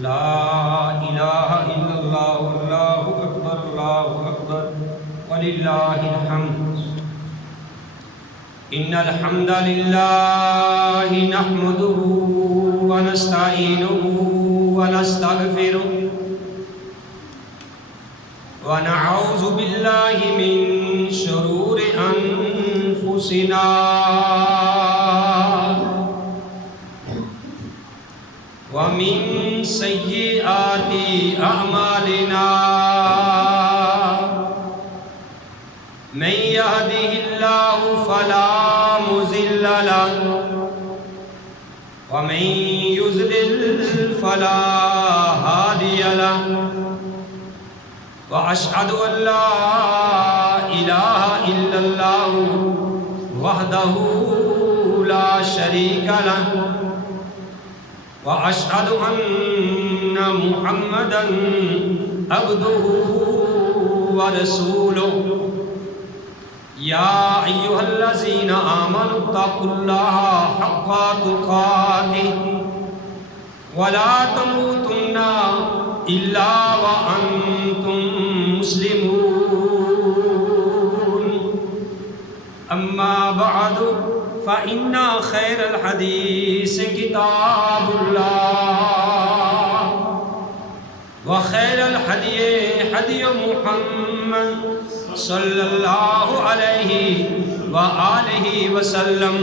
لا الہ الا اللہ اللہ اکبر وللہ الحمد ان الحمد للہ نحمده ونستعینه ونستغفره ونعوذ باللہ من شرور انفسنا ومن سیئات اعمالنا من يهده الله فلا مضل له ومن يضلل فلا هادي له وأشهد أن لا إله إلا الله وحده لا شريك له وأشهد أن محمدًا عبده ورسوله يا أيها الذين آمنوا اتقوا الله حق تقاته ولا تموتن إلا وأنتم مسلمون أما بعد فإن خير الحديث كتاب الله وخير الهدي هدي محمد صلى الله عليه وآله وسلم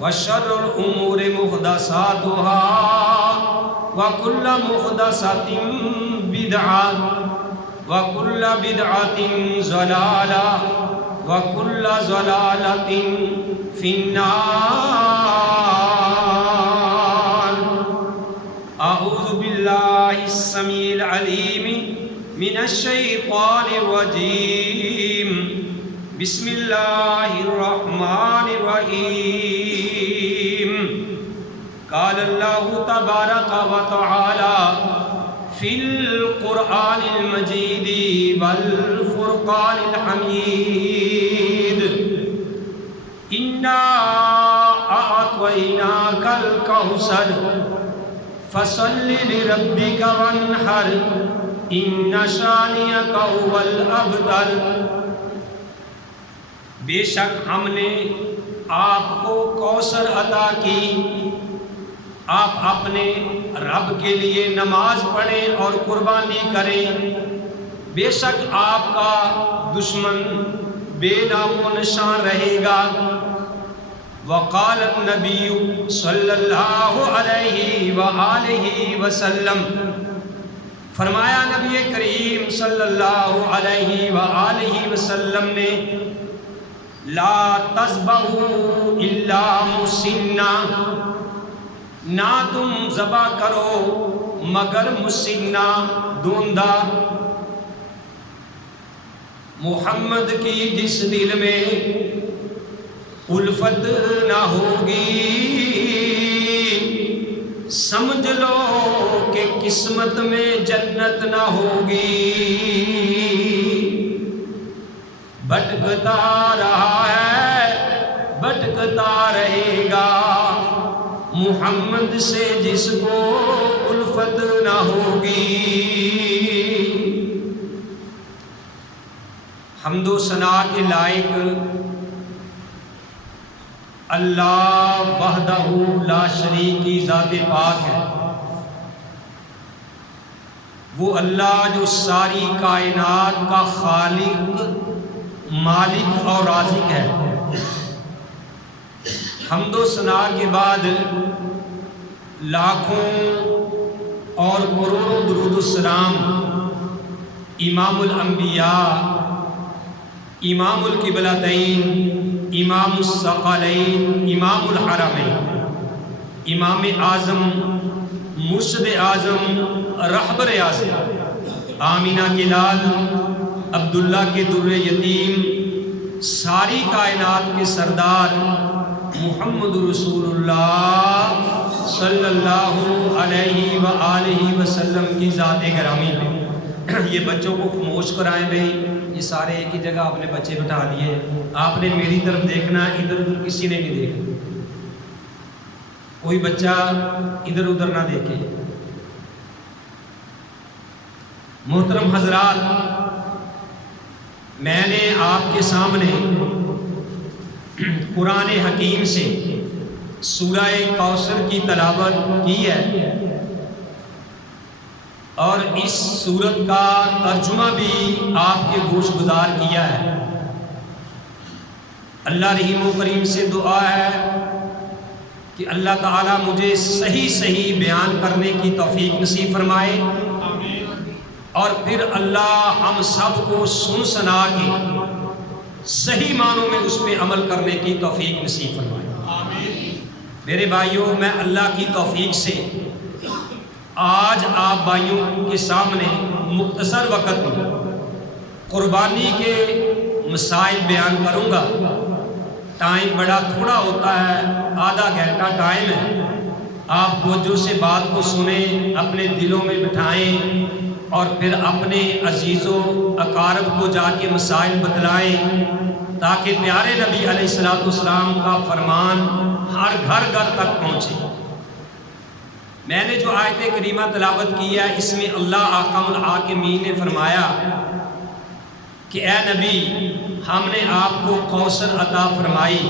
وشر الأمور محدثاتها وكل محدثة بدعة وكل بدعة ضلالة وكل ضلالة في النار أعوذ بالله السميع العليم من الشيطان الرجيم بسم الله الرحمن الرحيم قال الله تبارك وتعالى في القرآن المجيد والفرقان الحميد إنا أعطيناك الكوثر فصل لربك وانحر إن شانئك هو الأبتر بے شک ہم نے آپ کو کوثر عطا کی، آپ اپنے رب کے لیے نماز پڑھیں اور قربانی کریں، بے شک آپ کا دشمن بے نام و نشان رہے گا۔ وقال النبی صلی اللہ علیہ وآلہ وسلم، فرمایا نبی کریم صلی اللہ علیہ وآلہ وسلم نے، لا تذبحوا الا مسنّا، نہ تم ذبح کرو مگر مسنّا، دوندہ، محمد کی جس دل میں الفت نہ ہوگی سمجھ لو کہ قسمت میں جنت نہ ہوگی۔ بھٹکتا رہا ہے بھٹکتا رہے گا محمد سے جس کو الفت نہ ہوگی۔ حمد و ثنا کے لائق اللہ وحدہ لا شریک کی ذات پاک ہے، وہ اللہ جو ساری کائنات کا خالق، مالک اور رازق ہے۔ حمد و ثنا کے بعد لاکھوں اور کروڑوں درود السلام امام الانبیاء، امام القبلتین، امام الثقلین، امام الحرمین، امام اعظم، مرشد اعظم، رہبر اعظم، آمینہ کے لال، عبداللہ کے در یتیم، ساری کائنات کے سردار محمد رسول اللہ صلی اللہ علیہ وآلہ وسلم کی ذات گرامی میں۔ یہ بچوں کو خاموش کرائیں بھائی، یہ سارے ایک ہی جگہ آپ نے بچے بٹھا دیے، آپ نے میری طرف دیکھنا، ادھر ادھر کسی نے نہیں دیکھنا، کوئی بچہ ادھر ادھر نہ دیکھے۔ محترم حضرات، میں نے آپ کے سامنے قرآن حکیم سے سورہ کوثر کی تلاوت کی ہے اور اس سورت کا ترجمہ بھی آپ کے گوش گزار کیا ہے۔ اللہ رحیم و کریم سے دعا ہے کہ اللہ تعالیٰ مجھے صحیح بیان کرنے کی توفیق نصیب فرمائے، اور پھر اللہ ہم سب کو سن سنا کے صحیح معنوں میں اس پہ عمل کرنے کی توفیق نصیب فرمائے۔ میرے بھائیوں، میں اللہ کی توفیق سے آج آپ بھائیوں کے سامنے مختصر وقت میں قربانی کے مسائل بیان کروں گا۔ ٹائم بڑا تھوڑا ہوتا ہے، آدھا گھنٹہ ٹائم ہے۔ آپ توجہ سے بات کو سنیں، اپنے دلوں میں بٹھائیں اور پھر اپنے عزیزوں اقارب کو جا کے مسائل بتلائیں، تاکہ پیارے نبی علیہ السلام کا فرمان ہر گھر تک پہنچے۔ میں نے جو آیت کریمہ تلاوت کی ہے، اس میں اللہ احکم الحاکمین نے فرمایا کہ اے نبی، ہم نے آپ کو کوثر عطا فرمائی،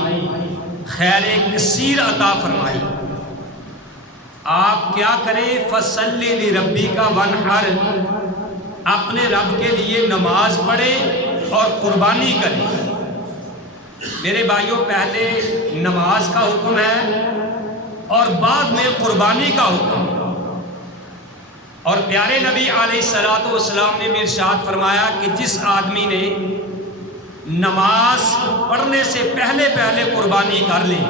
خیر کثیر عطا فرمائی۔ آپ کیا کریں؟ فَصَلِّ لِرَبِّكَ وَانْحَرْ، اپنے رب کے لیے نماز پڑھیں اور قربانی کریں۔ میرے بھائیوں، پہلے نماز کا حکم ہے اور بعد میں قربانی کا حکم ہے، اور پیارے نبی علیہ السلام نے بھی ارشاد فرمایا کہ جس آدمی نے نماز پڑھنے سے پہلے قربانی کر لی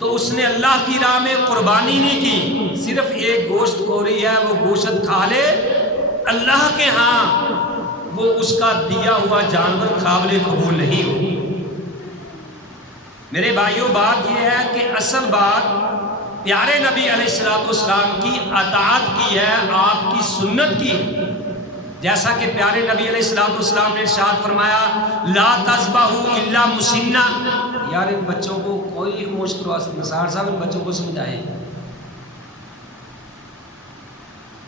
تو اس نے اللہ کی راہ میں قربانی نہیں کی، صرف ایک گوشت خوری ہے، وہ گوشت کھا لے، اللہ کے ہاں وہ اس کا دیا ہوا جانور قابل قبول نہیں ہو۔ میرے بھائیوں، بات یہ ہے کہ اصل بات پیارے نبی علیہ السلام کی اطاعت کی ہے، آپ کی سنت کی، جیسا کہ پیارے نبی علیہ السلام نے ارشاد فرمایا لا تذبحوا الا مسنہ۔ یار ان بچوں کو کوئی خاموش کروا سکتے، نثار صاحب ان بچوں کو سمجھائیں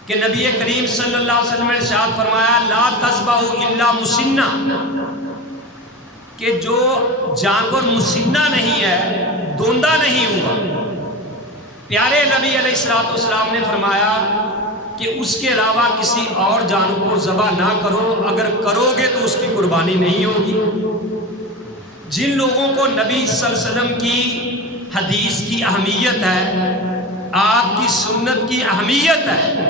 کہ نبی کریم صلی اللہ علیہ وسلم نے ارشاد فرمایا لا تذبحوا الا مسنہ، کہ جو جانور مسنہ نہیں ہے، دوندہ نہیں ہوا، پیارے نبی علیہ السلام نے فرمایا کہ اس کے علاوہ کسی اور جانور کو ذبح نہ کرو، اگر کرو گے تو اس کی قربانی نہیں ہوگی۔ جن لوگوں کو نبی صلی اللہ علیہ وسلم کی حدیث کی اہمیت ہے، آپ کی سنت کی اہمیت ہے،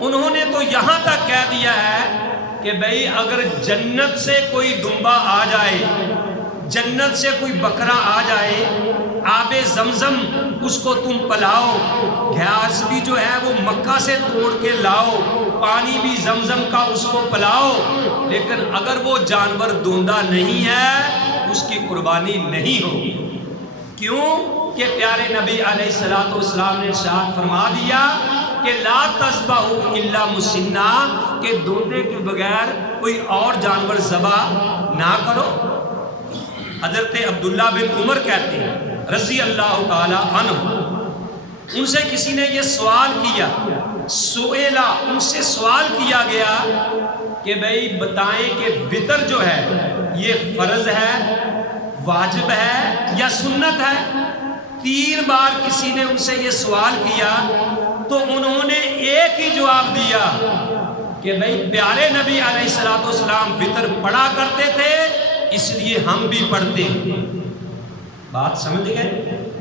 انہوں نے تو یہاں تک کہہ دیا ہے کہ بھئی اگر جنت سے کوئی دمبا آ جائے، جنت سے کوئی بکرا آ جائے، آب زمزم اس کو تم پلاؤ، گھاس بھی جو ہے وہ مکہ سے توڑ کے لاؤ، پانی بھی زمزم کا اس کو پلاؤ، لیکن اگر وہ جانور دوندہ نہیں ہے اس کی قربانی نہیں ہوگی۔ کیوں؟ کہ پیارے نبی علیہ السلام نے ارشاد فرما دیا کہ لا تذبحوا الا مسنہ، کہ دوندے کے بغیر کوئی اور جانور ذبح نہ کرو۔ حضرت عبداللہ بن عمر کہتے ہیں رضی اللہ تعالی عنہ، ان سے کسی نے یہ سوال کیا، سئلا، ان سے سوال کیا گیا کہ بھئی بتائیں کہ وتر جو ہے یہ فرض ہے، واجب ہے یا سنت ہے؟ 3 بار کسی نے ان سے یہ سوال کیا تو انہوں نے ایک ہی جواب دیا کہ بھئی پیارے نبی علیہ السلام وتر پڑھا کرتے تھے، اس لیے ہم بھی پڑھتے ہیں۔ بات سمجھ گئے؟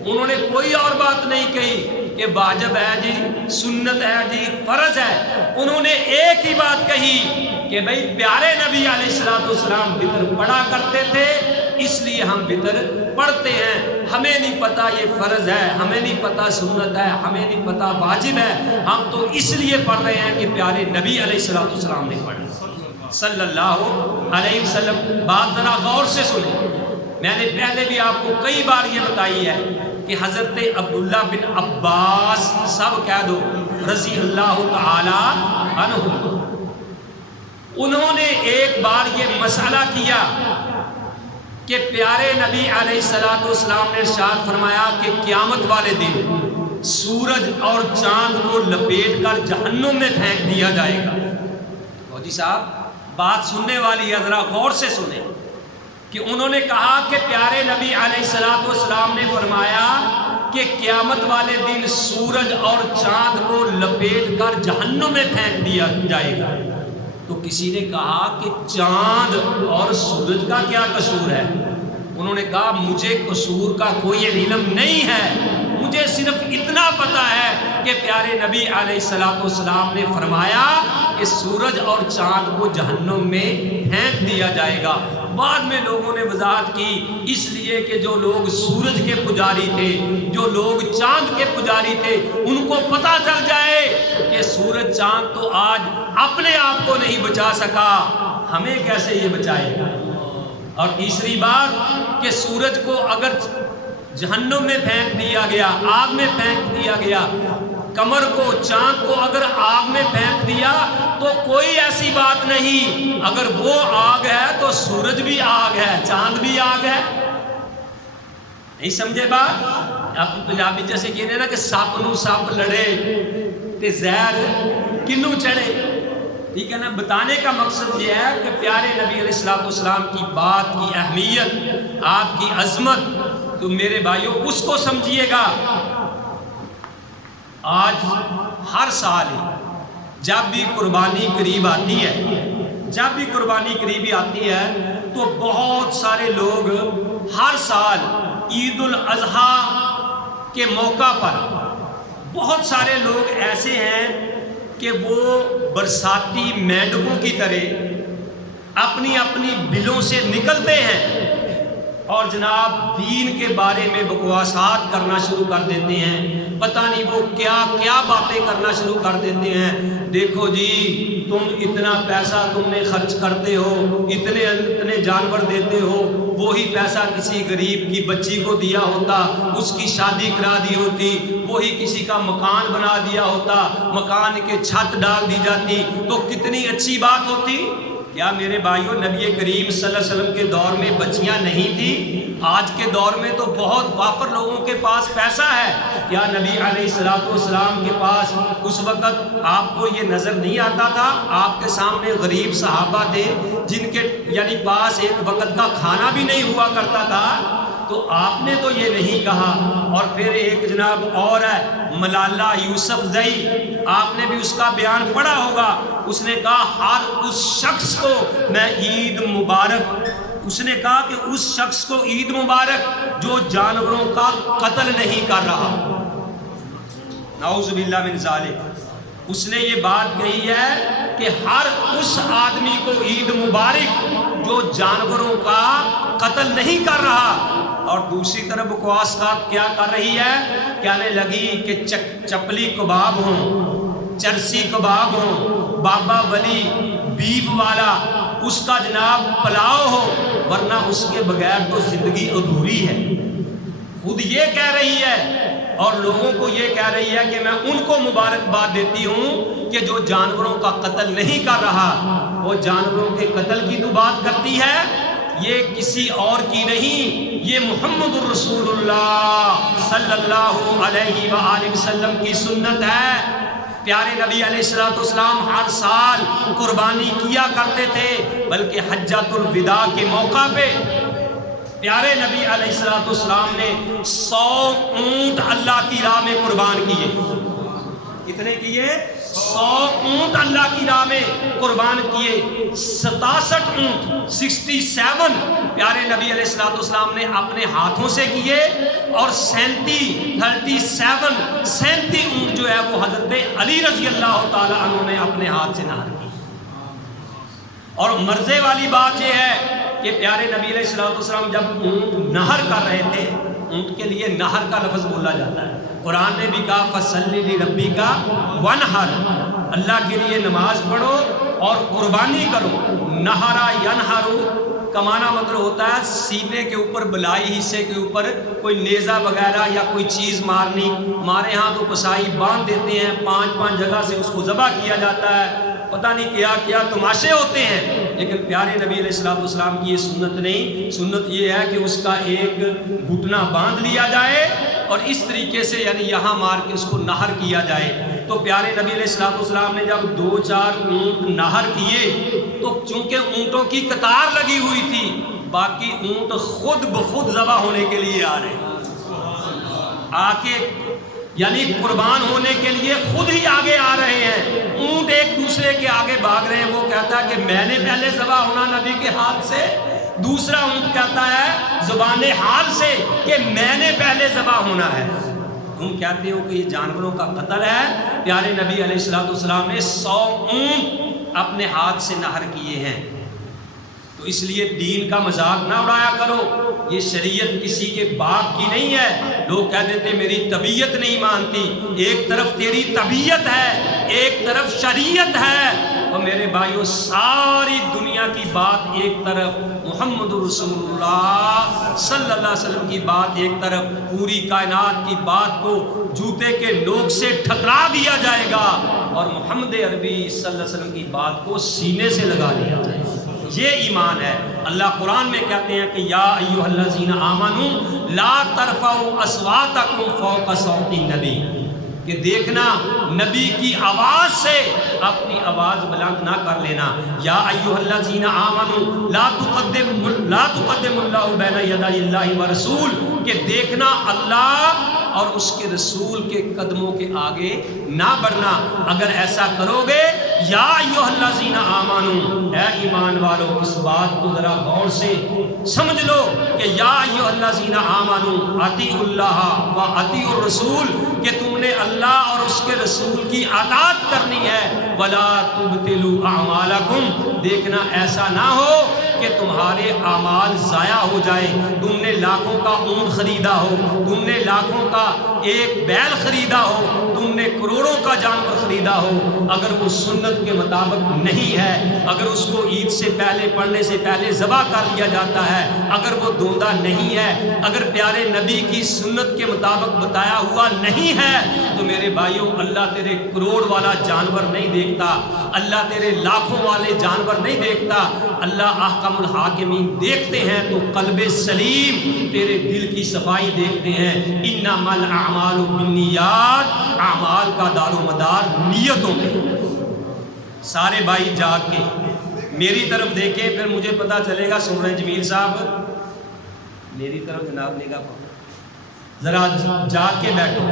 انہوں نے کوئی اور بات نہیں کہی کہ واجب ہے جی، سنت ہے جی، فرض ہے، انہوں نے ایک ہی بات کہی کہ بھئی پیارے نبی علیہ السلام وتر پڑھا کرتے تھے، اس لیے ہم وتر پڑھتے ہیں۔ ہمیں نہیں پتا یہ فرض ہے، ہمیں نہیں پتا سنت ہے، ہمیں نہیں پتا واجب ہے، ہم تو اس لیے پڑھ رہے ہیں کہ پیارے نبی علیہ السلام نے پڑھا صلی اللہ علیہ وسلم۔ بات ذرا غور سے سنیں، میں نے پہلے بھی آپ کو کئی بار یہ بتائی ہے کہ حضرت عبداللہ بن عباس، سب کہہ دو رضی اللہ تعالی عنہ، انہوں نے ایک بار یہ مسئلہ کیا کہ پیارے نبی علیہ السلام نے ارشاد فرمایا کہ قیامت والے دن سورج اور چاند کو لپیٹ کر جہنم میں پھینک دیا جائے گا۔ مفتی صاحب بات سننے والی ہے، ذرا غور سے سنیں کہ انہوں نے کہا کہ پیارے نبی علیہ الصلوۃ والسلام نے فرمایا کہ قیامت والے دن سورج اور چاند کو لپیٹ کر جہنم میں پھینک دیا جائے گا۔ تو کسی نے کہا کہ چاند اور سورج کا کیا قصور ہے؟ انہوں نے کہا مجھے قصور کا کوئی علم نہیں ہے، مجھے صرف اتنا پتا ہے کہ پیارے نبی علیہ الصلوۃ والسلام نے فرمایا کہ سورج اور چاند کو جہنم میں پھینک دیا جائے گا۔ بعد میں لوگوں نے وضاحت کی اس لیے کہ جو لوگ سورج کے پجاری تھے، جو لوگ چاند کے پجاری تھے، ان کو پتہ چل جائے کہ سورج چاند تو آج اپنے آپ کو نہیں بچا سکا، ہمیں کیسے یہ بچائے گا۔ اور تیسری بات کہ سورج کو اگر جہنم میں پھینک دیا گیا، آگ میں پھینک دیا گیا، قمر کو، چاند کو اگر آگ میں پھینک دیا تو کوئی ایسی بات نہیں، اگر وہ آگ ہے تو سورج بھی آگ ہے، چاند بھی آگ ہے۔ نہیں سمجھے بات؟ اب پنجابی جیسے کہنے نا کہ سپ نو سپ لڑے تے زہر کنوں چڑھے، ٹھیک ہے نا۔ بتانے کا مقصد یہ ہے کہ پیارے نبی علیہ الصلوۃ والسلام کی بات کی اہمیت، آپ کی عظمت، تو میرے بھائیوں اس کو سمجھیے گا۔ آج ہر سال جب بھی قربانی قریب آتی ہے، جب بھی قربانی قریب آتی ہے تو بہت سارے لوگ ہر سال عید الاضحیٰ کے موقع پر بہت سارے لوگ ایسے ہیں کہ وہ برساتی مینڈکوں کی طرح اپنی اپنی بلوں سے نکلتے ہیں اور جناب دین کے بارے میں بکواسات کرنا شروع کر دیتے ہیں، پتہ نہیں وہ کیا کیا باتیں کرنا شروع کر دیتے ہیں۔ دیکھو جی تم اتنا پیسہ تم نے خرچ کرتے ہو، اتنے جانور دیتے ہو، وہی پیسہ کسی غریب کی بچی کو دیا ہوتا، اس کی شادی کرا دی ہوتی، وہی کسی کا مکان بنا دیا ہوتا، مکان کے چھت ڈال دی جاتی تو کتنی اچھی بات ہوتی۔ کیا میرے بھائیوں نبی کریم صلی اللہ علیہ وسلم کے دور میں بچیاں نہیں تھیں؟ آج کے دور میں تو بہت وافر لوگوں کے پاس پیسہ ہے۔ کیا نبی علیہ الصلوۃ والسلام کے پاس اس وقت آپ کو یہ نظر نہیں آتا تھا؟ آپ کے سامنے غریب صحابہ تھے جن کے یعنی پاس ایک وقت کا کھانا بھی نہیں ہوا کرتا تھا، تو آپ نے تو یہ نہیں کہا۔ اور پھر ایک جناب اور ہے ملالہ یوسف زئی، آپ نے بھی اس کا بیان پڑھا ہوگا، اس نے کہا ہر اس شخص کو میں عید مبارک، اس نے کہا کہ اس شخص کو عید مبارک جو جانوروں کا قتل نہیں کر رہا، نعوذ باللہ من ذالک۔ اس نے یہ بات کہی ہے کہ ہر اس آدمی کو عید مبارک جو جانوروں کا قتل نہیں کر رہا۔ اور دوسری طرف بکواس کیا کر رہی ہے؟ کہنے لگی کہ چپلی کباب ہوں، چرسی کباب ہوں، بابا ولی بیف والا اس کا جناب پلاؤ ہو، ورنہ اس کے بغیر تو زندگی ادھوری ہے۔ خود یہ کہہ رہی ہے اور لوگوں کو یہ کہہ رہی ہے کہ میں ان کو مبارکباد دیتی ہوں کہ جو جانوروں کا قتل نہیں کر رہا، وہ جانوروں کے قتل کی تو بات کرتی ہے، یہ کسی اور کی نہیں، یہ محمد الرسول اللہ صلی اللہ علیہ وآلہ وسلم کی سنت ہے۔ پیارے نبی علیہ الصلوۃ والسلام ہر سال قربانی کیا کرتے تھے، بلکہ حجۃ الوداع کے موقع پہ پیارے نبی علیہ الصلوۃ والسلام نے 100 اونٹ اللہ کی راہ میں قربان کیے۔ کتنے کیے؟ 100 اونٹ اللہ کی راہ میں قربان کیے۔ 67 اونٹ 67 پیارے نبی علیہ الصلوۃ والسلام نے اپنے ہاتھوں سے کیے، اور 37 اونٹ جو ہے وہ حضرت علی رضی اللہ تعالی عنہ نے اپنے ہاتھ سے نہر کی۔ اور مرضے والی بات یہ ہے کہ پیارے نبی علیہ الصلوۃ والسلام جب اونٹ نہر کر رہے تھے، اونٹ کے لیے نہر کا لفظ بولا جاتا ہے، قرآن نے بھی کہا فصلی لربک وانحر، اللہ کے لیے نماز پڑھو اور قربانی کرو۔ نہرا ینہرو کا معنی مطلب ہوتا ہے سینے کے اوپر، بلائی حصے کے اوپر کوئی نیزہ وغیرہ یا کوئی چیز مارنی۔ ہمارے ہاں تو قصائی باندھ دیتے ہیں، 5 جگہ سے اس کو ذبح کیا جاتا ہے، پتہ نہیں کیا کیا تماشے ہوتے ہیں، لیکن پیارے نبی علیہ الصلوۃ والسلام کی یہ سنت نہیں۔ سنت یہ ہے کہ اس کا ایک گھٹنا باندھ لیا جائے اور اس طریقے سے یعنی یہاں مار کے اس کو نہر کیا جائے۔ تو پیارے نبی علیہ الصلوۃ والسلام نے جب 2-4 اونٹ نہر کیے تو چونکہ اونٹوں کی قطار لگی ہوئی تھی، باقی اونٹ خود بخود ذبح ہونے کے لیے آ رہے آ کے، یعنی قربان ہونے کے لیے خود ہی آگے آ رہے ہیں۔ اونٹ ایک دوسرے کے آگے بھاگ رہے ہیں۔ وہ کہتا ہے کہ میں نے پہلے ذبح ہونا نبی کے ہاتھ سے، دوسرا اونٹ کہتا ہے زبان حال سے کہ میں نے پہلے ذبح ہونا ہے۔ تم کہتے ہو کہ یہ جانوروں کا قتل ہے، پیارے نبی علیہ الصلوۃ والسلام نے 100 اونٹ اپنے ہاتھ سے نہر کیے ہیں۔ تو اس لیے دین کا مذاق نہ اڑایا کرو، یہ شریعت کسی کے باپ کی نہیں ہے۔ لوگ کہہ دیتے میری طبیعت نہیں مانتی، ایک طرف تیری طبیعت ہے، ایک طرف شریعت ہے۔ اور میرے بھائیوں، ساری دنیا کی بات ایک طرف، محمد رسول اللہ صلی اللہ علیہ وسلم کی بات ایک طرف، پوری کائنات کی بات کو جوتے کے نوک سے ٹھکرا دیا جائے گا اور محمد عربی صلی اللہ علیہ وسلم کی بات کو سینے سے لگا لیا جائے گا۔ یہ ایمان ہے۔ اللہ قرآن میں کہتے ہیں کہ یا ایھا الذین آمنوا لا ترفعوا اصواتکم فوق صوت النبی، کہ دیکھنا نبی کی آواز سے اپنی آواز بلند نہ کر لینا۔ یا ایھا الذین آمنوا لا تقدموا اللہ بین یدی اللہ ورسول، کہ دیکھنا اللہ اور اس کے رسول کے قدموں کے آگے نہ بڑھنا۔ اگر ایسا کرو گے، یا ایھا الذین آمنوا، اے ایمان والو، اس بات کو ذرا غور سے سمجھ لو کہ یا ایھا الذین آمنوا اطیعوا اللہ و اطیعوا الرسول، کہ تم نے اللہ اور اس کے رسول کی اطاعت کرنی ہے۔ ولا تبطلوا اعمالکم، دیکھنا ایسا نہ ہو کہ تمہارے اعمال ضائع ہو جائیں۔ تم نے لاکھوں کا اونٹ خریدا ہو، تم نے لاکھوں کا ایک بیل خریدا ہو، تم نے کروڑوں کا جانور خریدا ہو، اگر وہ سنت کے مطابق نہیں ہے، اگر اس کو عید سے پہلے پڑھنے سے پہلے ذبح کر لیا جاتا ہے، اگر وہ دوندہ نہیں ہے، اگر پیارے نبی کی سنت کے مطابق بتایا ہوا نہیں ہے، تو میرے بھائیوں، اللہ تیرے کروڑ والا جانور نہیں دیکھتا، اللہ تیرے لاکھوں والے جانور نہیں دیکھتا، اللہ احکم الحاکمین دیکھتے ہیں تو قلب سلیم، تیرے دل کی صفائی دیکھتے ہیں۔ انما الاعمال بالنیات، اعمال کا دار و مدار نیتوں پہ۔ سارے بھائی جاگ کے میری طرف دیکھیں، پھر مجھے پتا چلے گا۔ سن رہے ہیں جمیل صاحب، میری طرف جناب نگاہ پاؤ، ذرا جاگ کے بیٹھو۔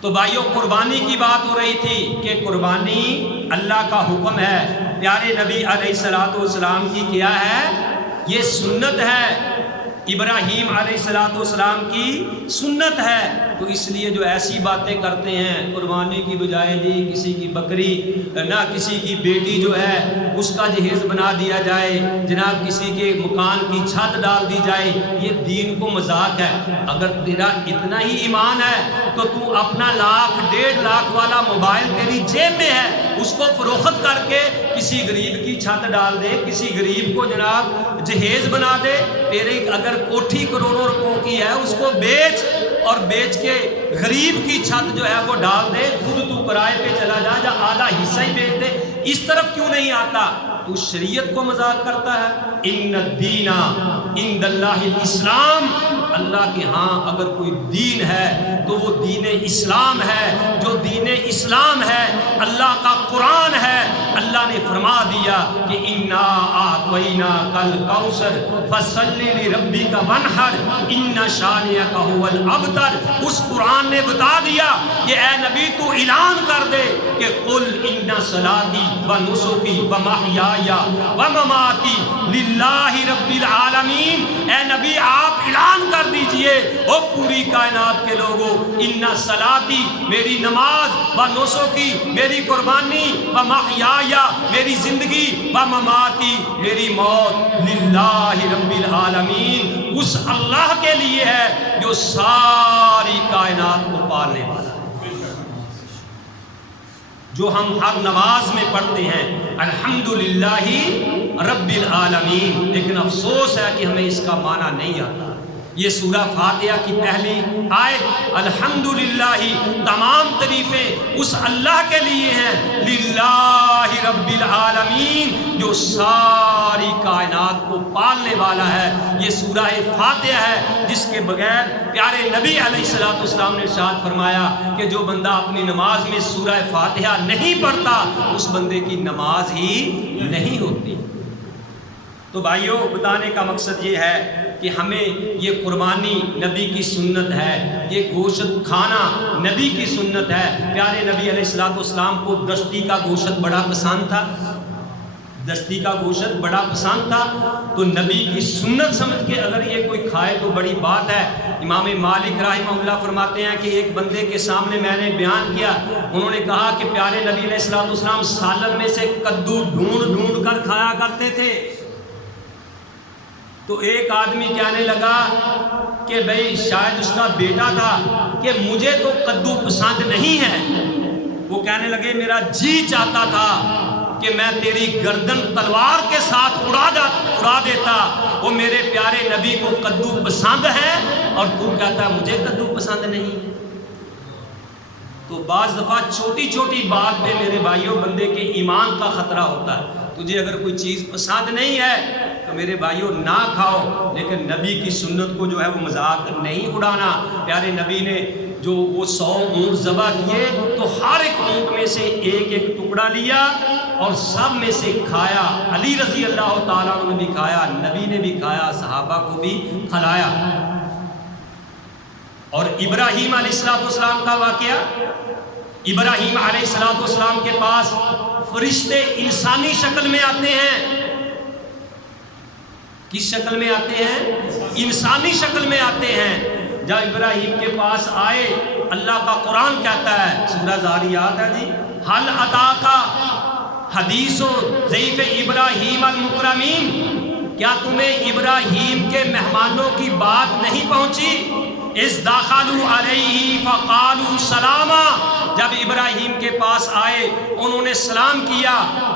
تو بھائیوں، قربانی کی بات ہو رہی تھی کہ قربانی اللہ کا حکم ہے، پیارے نبی علیہ الصلوۃ والسلام کی کیا ہے؟ یہ سنت ہے، ابراہیم علیہ الصلوۃ والسلام کی سنت ہے۔ تو اس لیے جو ایسی باتیں کرتے ہیں، قربانی کی بجائے جی کسی کی بکری نہ کسی کی بیٹی جو ہے اس کا جہیز بنا دیا جائے، جناب کسی کے مکان کی چھت ڈال دی جائے، یہ دین کو مذاق ہے۔ اگر تیرا اتنا ہی ایمان ہے تو تو اپنا 1,00,000 والا موبائل تیری جیب میں ہے، اس کو فروخت کر کے کسی غریب کی چھت ڈال دے، کسی غریب کو جناب جہیز بنا دے۔ تیرے اگر کوٹھی کروڑوں روپوں کی ہے، اس کو بیچ اور بیچ کے غریب کی چھت جو ہے وہ ڈال دے، خود تو کرائے پہ چلا جا، یا آدھا حصہ ہی بیچ دے۔ اس طرف کیوں نہیں آتا؟ تو شریعت کو مذاق کرتا ہے۔ ان الدین عند اللہ الاسلام، اللہ کے ہاں اگر کوئی دین ہے تو وہ دین اسلام ہے۔ جو دین اسلام ہے اللہ کا قرآن ہے۔ اللہ نے فرما دیا کہ انا اعطیناک الکوثر فصل لربک وانحر ان شانئک هو الابتر۔ اس قرآن نے بتا دیا کہ اے نبی تو اعلان کر دے کہ قل ان صلاتی ونسکی ومحیای ومماتی للہ رب العالمین۔ اے نبی آپ اعلان کر دیجئے او پوری کائنات کے لوگوں، ان صلاتی میری نماز، و نسکی میری قربانی، و محیای میری زندگی، و مماتی میری موت، للہ رب العالمین، اس اللہ کے لیے ہے جو ساری کائنات کو پالنے والا ہے۔ جو ہم ہر نماز میں پڑھتے ہیں الحمدللہ رب العالمین، لیکن افسوس ہے کہ ہمیں اس کا معنی نہیں آتا۔ یہ سورہ فاتحہ کی پہلی آیت الحمدللہ، تمام تعریفیں اس اللہ کے لیے ہیں، للہ رب العالمین، جو ساری کائنات کو پالنے والا ہے۔ یہ سورہ فاتحہ ہے جس کے بغیر پیارے نبی علیہ الصلوۃ والسلام نے ارشاد فرمایا کہ جو بندہ اپنی نماز میں سورہ فاتحہ نہیں پڑھتا اس بندے کی نماز ہی نہیں ہوتی۔ تو بھائیوں، بتانے کا مقصد یہ ہے کہ ہمیں یہ قربانی نبی کی سنت ہے، یہ گوشت کھانا نبی کی سنت ہے۔ پیارے نبی علیہ الصلوۃ والسلام کو دستی کا گوشت بڑا پسند تھا، دستی کا گوشت بڑا پسند تھا، تو نبی کی سنت سمجھ کے اگر یہ کوئی کھائے تو بڑی بات ہے۔ امام مالک رحمہ اللہ فرماتے ہیں کہ ایک بندے کے سامنے میں نے بیان کیا، انہوں نے کہا کہ پیارے نبی علیہ الصلوۃ والسلام سالن میں سے کدو ڈھونڈ ڈھونڈ کر کھایا کرتے تھے۔ تو ایک آدمی کہنے لگا کہ بھئی شاید اس کا بیٹا تھا کہ مجھے تو کدو پسند نہیں ہے۔ وہ کہنے لگے میرا جی چاہتا تھا کہ میں تیری گردن تلوار کے ساتھ اڑا دیتا، وہ میرے پیارے نبی کو کدو پسند ہے اور تو کہتا ہے مجھے کدو پسند نہیں۔ تو بعض دفعہ چھوٹی چھوٹی بات پہ میرے بھائیوں بندے کے ایمان کا خطرہ ہوتا ہے۔ تجھے اگر کوئی چیز پسند نہیں ہے تو میرے بھائیوں نہ کھاؤ، لیکن نبی کی سنت کو جو ہے وہ مذاق نہیں اڑانا۔ پیارے نبی نے جو وہ 100 اونٹ ذبح کیے تو ہر ایک اونٹ میں سے ایک ایک ٹکڑا لیا اور سب میں سے کھایا۔ علی رضی اللہ تعالیٰ عنہ نے بھی کھایا، نبی نے بھی کھایا، صحابہ کو بھی کھلایا۔ اور ابراہیم علیہ السلام کا واقعہ، ابراہیم علیہ السلام کے پاس فرشتے انسانی شکل میں آتے ہیں۔ کس شکل میں آتے ہیں؟ انسانی شکل میں آتے ہیں۔ جب ابراہیم کے پاس آئے، اللہ کا قرآن کہتا ہے، سورہ ذاریات ہے جی، حل اتاک حدیث ضیف ابراہیم المکرمین، کیا تمہیں ابراہیم کے مہمانوں کی بات نہیں پہنچی؟ اذ دخلوا علیہ فقالوا سلاما، جب ابراہیم کے پاس آئے انہوں نے سلام کیا،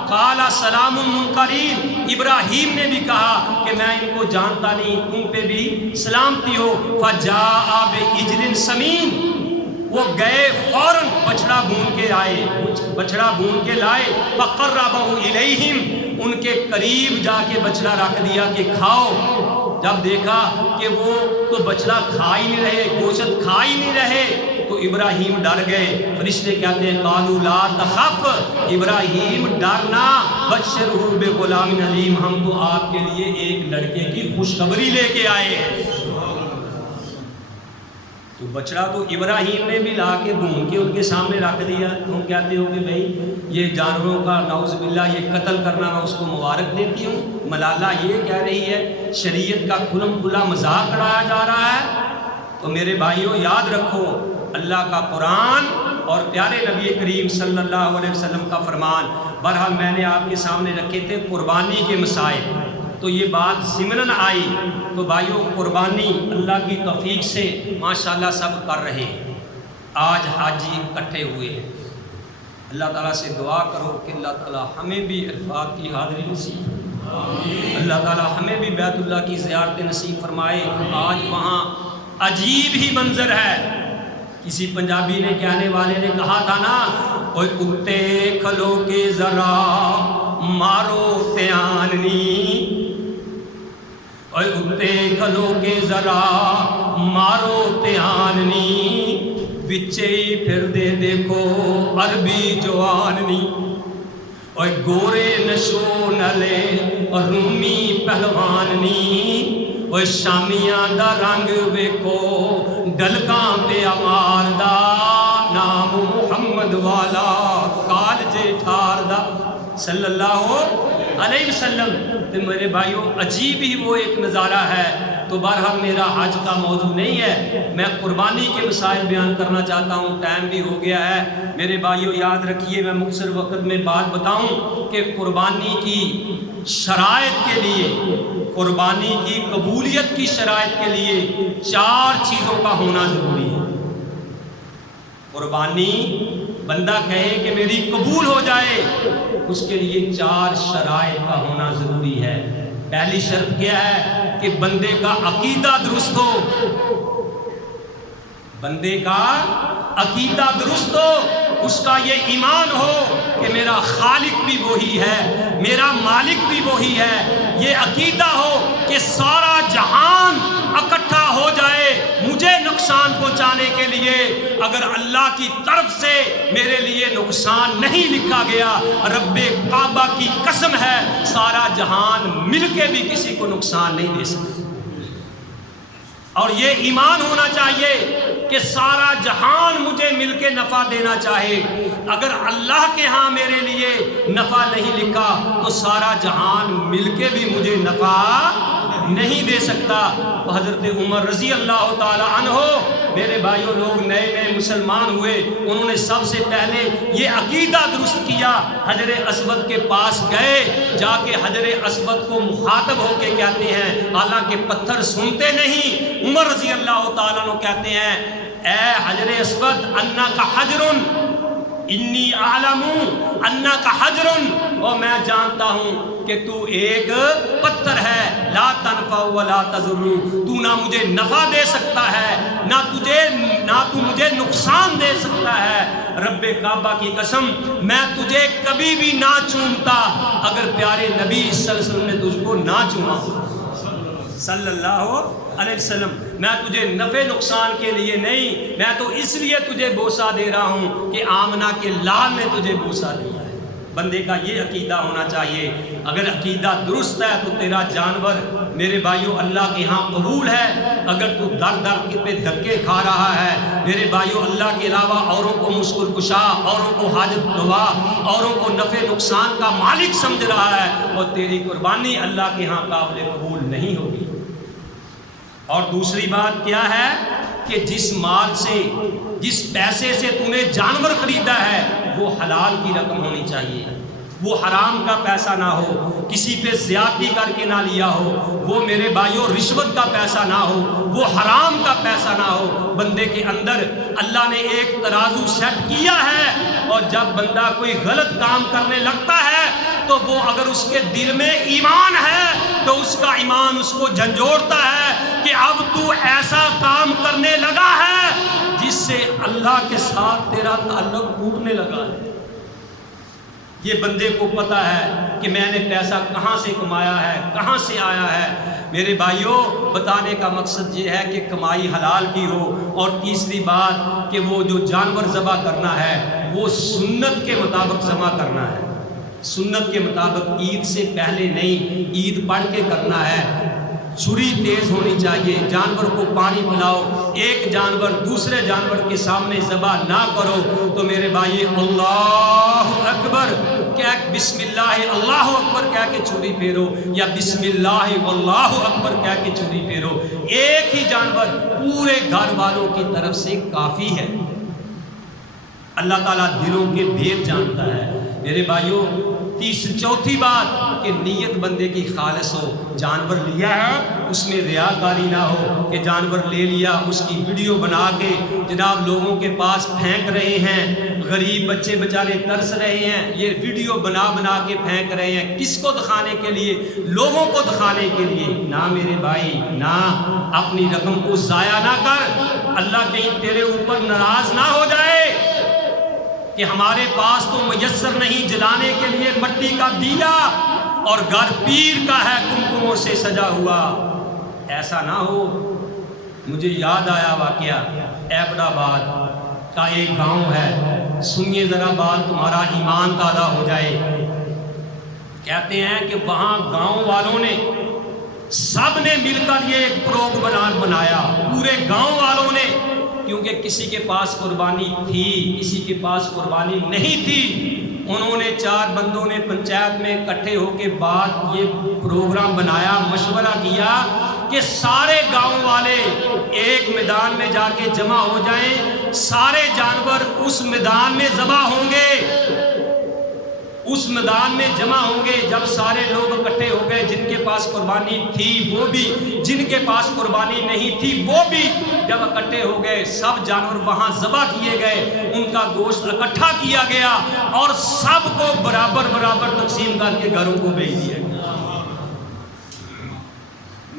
قال سلام منکرین، ابراہیم نے بھی کہا کہ میں ان کو جانتا نہیں، تم پہ بھی سلامتی ہو۔ فجاء بعجل سمین، وہ گئے فوراً بچڑا بھون کے آئے، بچڑا بھون کے لائے، فقربہ الیہم، ان کے قریب جا کے بچڑا رکھ دیا کہ کھاؤ۔ جب دیکھا کہ وہ تو بچڑا کھا ہی نہیں رہے، گوشت کھا ہی نہیں رہے، تو ابراہیم ڈر گئے۔ فرشتے کہتے ہیں قالوا لا تخف، ابراہیم ڈرنا، بشرہ بغلام حلیم، ہم تو آپ کے لیے ایک لڑکے کی خوشخبری لے کے آئے ہیں۔ تو بچڑا تو ابراہیم نے بھی لا کے بھون کے ان کے سامنے رکھ دیا۔ تم کہتے ہو کہ بھائی یہ جانوروں کا نعوذ باللہ یہ قتل کرنا، میں اس کو مبارک دیتی ہوں۔ ملالہ یہ کہہ رہی ہے شریعت کا کھلم کھلا مذاق اڑایا جا رہا ہے۔ تو میرے بھائیوں یاد رکھو، اللہ کا قرآن اور پیارے نبی کریم صلی اللہ علیہ وسلم کا فرمان۔ بہرحال میں نے آپ کے سامنے رکھے تھے قربانی کے مسائل، تو یہ بات ضمناً آئی۔ تو بھائیوں قربانی اللہ کی توفیق سے ماشاءاللہ سب کر رہے ہیں۔ آج حاجی اکٹھے ہوئے ہیں، اللہ تعالیٰ سے دعا کرو کہ اللہ تعالیٰ ہمیں بھی عرفات کی حاضری نصیب، اللہ تعالیٰ ہمیں بھی بیت اللہ کی زیارت نصیب فرمائے۔ آج وہاں عجیب ہی منظر ہے۔ کسی پنجابی نے کہنے والے نے کہا تھا نا، اوے کتے کھلو کے ذرا مارو تیاننی، اوے کتے کھلو کے ذرا مارو تیاننی، بچے ہی پھر دے دیکھو عربی جواننی، اوے گورے نشو نلے اور رومی پہلواننی، اوے شامیاں دا رنگ ویکو ڈلکاں پہ امار دا، نام محمد والا کالجے ٹھار دا صلی اللہ علیہ وسلم۔ تو میرے بھائیوں عجیب ہی وہ ایک نظارہ ہے۔ تو بہرحال میرا حج کا موضوع نہیں ہے، میں قربانی کے مسائل بیان کرنا چاہتا ہوں، ٹائم بھی ہو گیا ہے۔ میرے بھائیوں یاد رکھیے، میں مختصر وقت میں بات بتاؤں کہ قربانی کی شرائط کے لیے، قربانی کی قبولیت کی شرائط کے لیے 4 چیزوں کا ہونا ضروری ہے۔ قربانی بندہ کہے کہ میری قبول ہو جائے، اس کے لیے 4 شرائط کا ہونا ضروری ہے۔ پہلی شرط کیا ہے کہ بندے کا عقیدہ درست ہو، بندے کا عقیدہ درست ہو، اس کا یہ ایمان ہو کہ میرا خالق بھی وہی ہے، میرا مالک بھی وہی ہے، یہ عقیدہ ہو کہ سارا جہان اکٹھا ہو جائے مجھے نقصان پہنچانے کے لیے، اگر اللہ کی طرف سے میرے لیے نقصان نہیں لکھا گیا، رب کعبہ کی قسم ہے سارا جہان مل کے بھی کسی کو نقصان نہیں دے سکتا۔ اور یہ ایمان ہونا چاہیے کہ سارا جہان مجھے مل کے نفع دینا چاہے، اگر اللہ کے ہاں میرے لیے نفع نہیں لکھا تو سارا جہان مل کے بھی مجھے نفع نہیں دے سکتا۔ حضرت عمر رضی اللہ تعالی عنہ، میرے بھائیوں، لوگ نئے نئے مسلمان ہوئے، انہوں نے سب سے پہلے یہ عقیدہ درست کیا، حجر اسود کے پاس گئے، جا کے حجر اسود کو مخاطب ہو کے کہتے ہیں، حالانکہ پتھر سنتے نہیں، عمر رضی اللہ تعالیٰ عنہ کہتے ہیں اے حجر اسود انکا حجرن انی اعلم انکا حجرن، اور میں جانتا ہوں کہ تو ایک پتھر ہے، لا تنفع ولا تضر، تو نہ مجھے نفع دے سکتا ہے نہ تو مجھے نقصان دے سکتا ہے، رب کعبہ کی قسم میں تجھے کبھی بھی نہ چومتا اگر پیارے نبی صلی اللہ علیہ وسلم نے تجھ کو نہ چوما صلی اللہ علیہ وسلم، میں تجھے نفع نقصان کے لیے نہیں، میں تو اس لیے تجھے بوسہ دے رہا ہوں کہ آمنہ کے لال نے تجھے بوسہ دیا ہے۔ بندے کا یہ عقیدہ ہونا چاہیے، اگر عقیدہ درست ہے تو تیرا جانور میرے بھائیوں اللہ کے ہاں قبول ہے، اگر تو در در پہ دھکے کھا رہا ہے میرے بھائیوں اللہ کے علاوہ اوروں کو مشکل کشا، اوروں کو حاجت روا، اوروں کو نفع نقصان کا مالک سمجھ رہا ہے، اور تیری قربانی اللہ کے ہاں قابل قبول نہیں ہوگی۔ اور دوسری بات کیا ہے کہ جس مال سے، جس پیسے سے تو نے جانور خریدا ہے وہ حلال کی رقم ہونی چاہیے، وہ حرام کا پیسہ نہ ہو، کسی پہ زیادتی کر کے نہ لیا ہو، وہ میرے بھائیوں رشوت کا پیسہ نہ ہو، وہ حرام کا پیسہ نہ ہو۔ بندے کے اندر اللہ نے ایک ترازو سیٹ کیا ہے، اور جب بندہ کوئی غلط کام کرنے لگتا ہے تو وہ اگر اس کے دل میں ایمان ہے تو اس کا ایمان اس کو جھنجھوڑتا ہے کہ اب تو ایسا کام کرنے لگا ہے جس سے اللہ کے ساتھ تیرا تعلق ٹوٹنے لگا ہے۔ یہ بندے کو پتہ ہے کہ میں نے پیسہ کہاں سے کمایا ہے، کہاں سے آیا ہے۔ میرے بھائیوں، بتانے کا مقصد یہ ہے کہ کمائی حلال کی ہو، اور تیسری بات کہ وہ جو جانور ذبح کرنا ہے وہ سنت کے مطابق ذبح کرنا ہے، سنت کے مطابق، عید سے پہلے نہیں، عید پڑھ کے کرنا ہے۔ چھری تیز ہونی چاہیے، جانور کو پانی پلاؤ، ایک جانور دوسرے جانور کے سامنے ذبح نہ کرو تو میرے بھائی اللہ اکبر کہہ بسم اللہ اللہ اکبر کہہ کے چھری پھیرو، یا بسم اللہ واللہ اکبر کہہ کے چھری پھیرو، ایک ہی جانور پورے گھر والوں کی طرف سے کافی ہے۔ اللہ تعالیٰ دلوں کے بھید جانتا ہے۔ میرے بھائیوں، چوتھی بات کہ نیت بندے کی خالص ہو، جانور لیا ہے اس میں ریاکاری نہ ہو کہ جانور لے لیا اس کی ویڈیو بنا کے جناب لوگوں کے پاس پھینک رہے ہیں، غریب بچے بیچارے ترس رہے ہیں، یہ ویڈیو بنا بنا کے پھینک رہے ہیں، کس کو دکھانے کے لیے؟ لوگوں کو دکھانے کے لیے۔ نہ میرے بھائی، نہ، اپنی رقم کو ضائع نہ کر، اللہ کہیں تیرے اوپر ناراض نہ ہو جائے کہ ہمارے پاس تو میسر نہیں جلانے کے لیے مٹی کا دیا اور گھر پیر کا ہے کمکموں سے سجا ہوا، ایسا نہ ہو۔ مجھے یاد آیا واقعہ عبد آباد کا ایک گاؤں ہے، سنیے ذرا بات، تمہارا ایمان تازہ ہو جائے۔ کہتے ہیں کہ وہاں گاؤں والوں نے سب نے مل کر یہ ایک پروگرام بنایا، پورے گاؤں والوں نے، کیونکہ کسی کے پاس قربانی تھی، کسی کے پاس قربانی نہیں تھی۔ انہوں نے 4 بندوں نے پنچایت میں اکٹھے ہو کے بعد یہ پروگرام بنایا، مشورہ کیا کہ سارے گاؤں والے ایک میدان میں جا کے جمع ہو جائیں، سارے جانور اس میدان میں ذبح ہوں گے، اس میدان میں جمع ہوں گے۔ جب سارے لوگ اکٹھے ہو گئے، جن کے پاس قربانی تھی وہ بھی، جن کے پاس قربانی نہیں تھی وہ بھی، جب اکٹھے ہو گئے سب جانور وہاں ذبح کیے گئے، ان کا گوشت اکٹھا کیا گیا اور سب کو برابر برابر تقسیم کر کے گھروں کو بھیج دیا گیا۔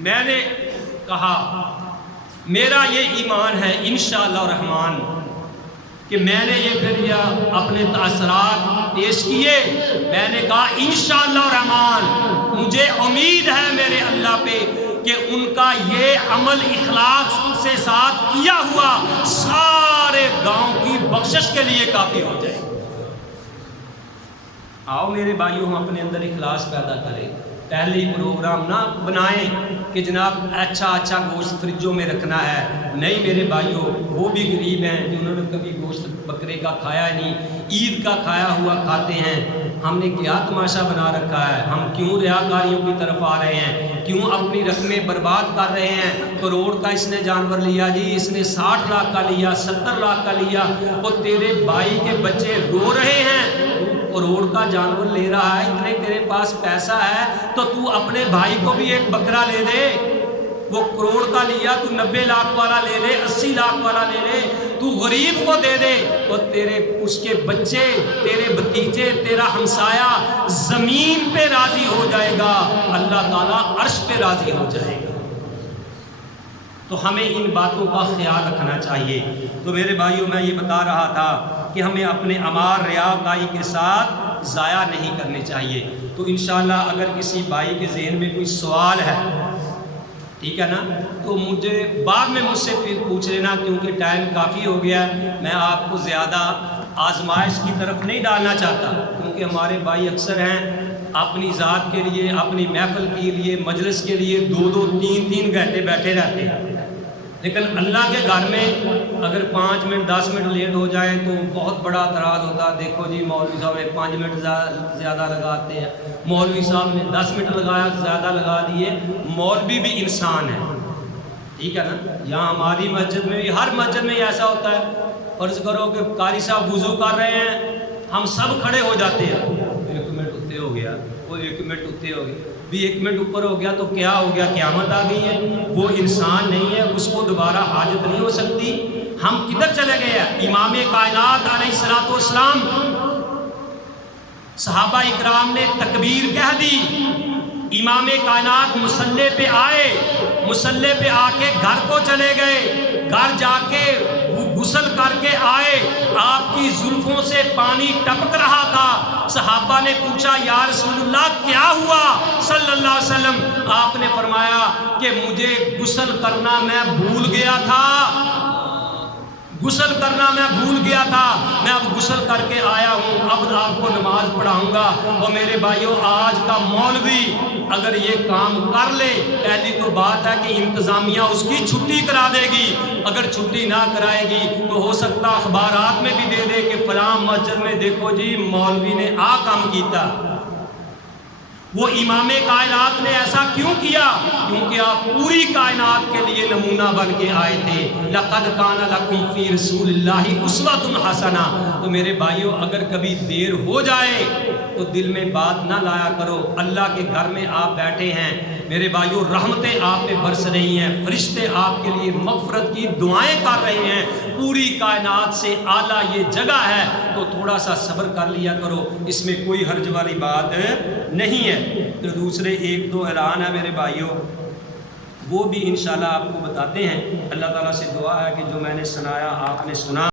میں نے کہا میرا یہ ایمان ہے انشاءاللہ الرحمن کہ میں نے یہ پھر اپنے تاثرات پیش کیے. میں نے کہا انشاءاللہ الرحمن مجھے امید ہے میرے اللہ پہ کہ ان کا یہ عمل اخلاص سے ساتھ کیا ہوا سارے گاؤں کی بخشش کے لیے کافی ہو جائے. آؤ میرے بھائیوں ہم اپنے اندر اخلاص پیدا کریں. پہلے ہی پروگرام نہ بنائیں کہ جناب اچھا گوشت فریجوں میں رکھنا ہے. نہیں میرے بھائیوں، وہ بھی غریب ہیں جنہوں نے کبھی گوشت بکرے کا کھایا نہیں، عید کا کھایا ہوا کھاتے ہیں. ہم نے کیا تماشا بنا رکھا ہے؟ ہم کیوں ریاکاریوں کی طرف آ رہے ہیں؟ کیوں اپنی رقمیں برباد کر رہے ہیں؟ کروڑ کا اس نے جانور لیا جی، اس نے 60 لاکھ کا لیا، 70 لاکھ کا لیا. وہ تیرے بھائی کے بچے رو رہے ہیں، کروڑ کا جانور لے رہا ہے، اتنے تیرے پاس پیسہ ہے تو تو اپنے بھائی کو بھی ایک بکرا لے دے. وہ کروڑ کا لیا، تو 90 لاکھ والا لے لے، 80 لاکھ والا لے لے، تو غریب کو دے دے. اور اس کے بچے، تیرے بھتیجے، تیرا ہمسایہ زمین پہ راضی ہو جائے گا، اللہ تعالیٰ عرش پہ راضی ہو جائے گا. تو ہمیں ان باتوں کا خیال رکھنا چاہیے. تو میرے بھائیوں میں یہ بتا رہا تھا کہ ہمیں اپنے اعمال ریاکاری کے ساتھ ضائع نہیں کرنے چاہیے. تو انشاءاللہ اگر کسی بھائی کے ذہن میں کوئی سوال ہے، ٹھیک ہے نا، تو مجھے بعد میں مجھ سے پوچھ لینا، کیونکہ ٹائم کافی ہو گیا ہے. میں آپ کو زیادہ آزمائش کی طرف نہیں ڈالنا چاہتا، کیونکہ ہمارے بھائی اکثر ہیں اپنی ذات کے لیے، اپنی محفل کے لیے، مجلس کے لیے 2-2 3-3 گھنٹے بیٹھے رہتے ہیں. لیکن اللہ کے گھر میں اگر 5 منٹ 10 منٹ لیٹ ہو جائیں تو بہت بڑا اعتراض ہوتا ہے. دیکھو جی مولوی صاحب نے 5 منٹ زیادہ لگاتے ہیں، مولوی صاحب نے 10 منٹ زیادہ لگا دیے. مولوی بھی انسان ہے، ٹھیک ہے نا. یہاں ہماری مسجد میں بھی، ہر مسجد میں ایسا ہوتا ہے. فرض کرو کہ قاری صاحب وضو کر رہے ہیں، ہم سب کھڑے ہو جاتے ہیں. 1 منٹ اتنے ہو گیا، وہ 1 منٹ اتنے ہو گیا، بھی 1 منٹ اوپر ہو گیا تو کیا ہو گیا؟ قیامت آ گئی ہے. وہ انسان نہیں ہے، اس کو دوبارہ حاجت نہیں ہو سکتی. ہم کدھر چلے گئے ہیں؟ امام کائنات علیہ الصلوۃ والسلام، صحابہ اکرام نے تکبیر کہہ دی، امام کائنات مصلی پہ آئے، مصلی پہ آ کے گھر کو چلے گئے، گھر جا کے غسل کر کے آئے، آپ کی زلفوں سے پانی ٹپک رہا تھا. صحابہ نے پوچھا یا رسول اللہ کیا ہوا صلی اللہ علیہ وسلم؟ آپ نے فرمایا کہ مجھے غسل کرنا میں بھول گیا تھا، غسل کرنا میں بھول گیا تھا، میں اب غسل کر کے آیا ہوں، اب آپ کو نماز پڑھاؤں گا. اور میرے بھائیوں، آج کا مولوی اگر یہ کام کر لے، پہلی تو بات ہے کہ انتظامیہ اس کی چھٹی کرا دے گی. اگر چھٹی نہ کرائے گی تو ہو سکتا اخبارات میں بھی دے دے کہ فلاں مسجد میں دیکھو جی مولوی نے کام کیتا. وہ امام کائنات نے ایسا کیوں کیا؟ کیونکہ آپ پوری کائنات کے لیے نمونہ بن کے آئے تھے. لَقَدْ كَانَ لَكُمْ فِي رَسُولِ اللَّهِ أُسْوَةٌ حَسَنَةٌ. تو میرے بھائیوں، اگر کبھی دیر ہو جائے تو دل میں بات نہ لایا کرو. اللہ کے گھر میں آپ بیٹھے ہیں میرے بھائیوں، رحمتیں آپ پہ برس رہی ہیں، فرشتے آپ کے لیے مغفرت کی دعائیں کر رہے ہیں. پوری کائنات سے اعلیٰ یہ جگہ ہے، تو تھوڑا سا صبر کر لیا کرو، اس میں کوئی حرج والی بات نہیں ہے. تو دوسرے 1-2 اعلان ہے میرے بھائیوں، وہ بھی انشاءاللہ آپ کو بتاتے ہیں. اللہ تعالیٰ سے دعا ہے کہ جو میں نے سنایا آپ نے سنا.